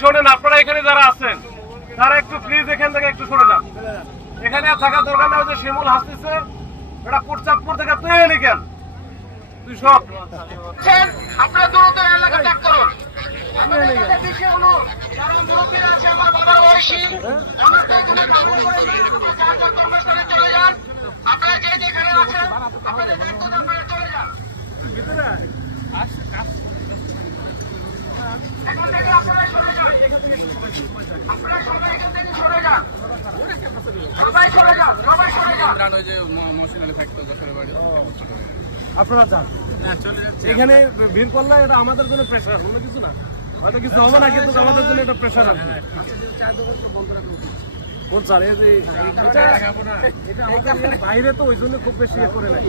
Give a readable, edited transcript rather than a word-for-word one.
শোনেন, আপনারা এখানে যারা আছেন তারা একটু প্লিজ এখান থেকে একটু সরে যান। এখানে থাকা দরকার নেই। যে শিমুল হাসতেছে এটা কোটচাঁদপুর থেকে তুই এলি কেন? তুই সব আপনারা দ্রুত এলাকা ত্যাগ করুন। আমার বাবার বয়সী চলে যান। আপনারা যে যেখানে আছেন আপনাদের দায়িত্ব চলে যান। এখান থেকে আপনারা সরে যান। আপনারা সবাই এখান থেকে সরে যান। সবাই সরে যান। সবাই সরে যান। আপনারা যান। এখানে ভিড় করলে এটা আমাদের জন্য প্রেশার, কোনো কিছু না। হয়তো কিছু হবে না, কিন্তু আমাদের জন্য এটা প্রেশার আছে। বাইরে তো ওই জন্য খুব বেশি করে নাই।